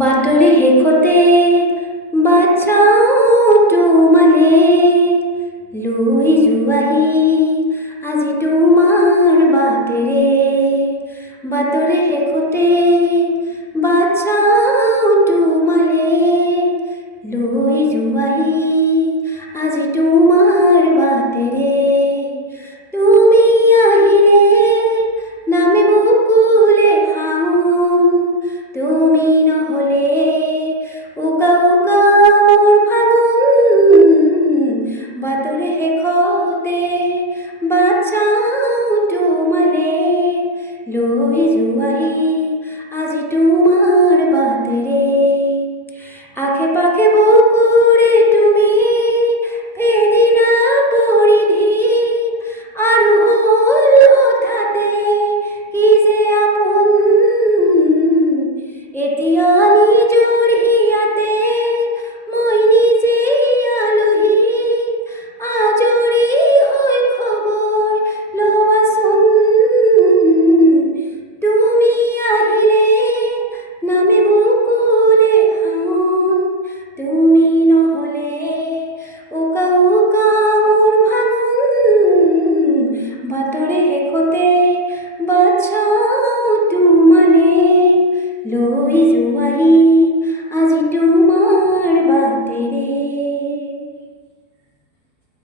বাতৰি শেষতে বাচ্চাও তোমালে লৈ যোৱাহি আজি তোমাৰ বাটেৰে। বাতৰি শেষতে বাচ্চাও তোমালে লৈ যোৱাহি আজি তোমাৰ বাটেৰে। তুমি আহিলে নামে বুকুলে শাওন, তুমি নহ'লে উকা উকা মোৰ ফাগুন। বাতৰি শেষতে বাচ্চাও তোমালে লৈ যোৱাহি আজি তোমাৰ বাটেৰে। আশে পাশে বুকুৰে তুমি সেইদিনা পৰিধি আৰু হ'ল হঠাতে কি যে আপোন। এতিয়া নিজৰ হিয়াতে মই নিজেই আলহী, আজৰি হৈ খবৰ লোৱাচোন। তুমি আহিলে নামে বুকুলে শাওন, তুমি নহ'লে উকা উকা মোৰ ফাগুন। বাতৰি শেষতে বাচ্চাও তোমালে লৈ যোৱাহি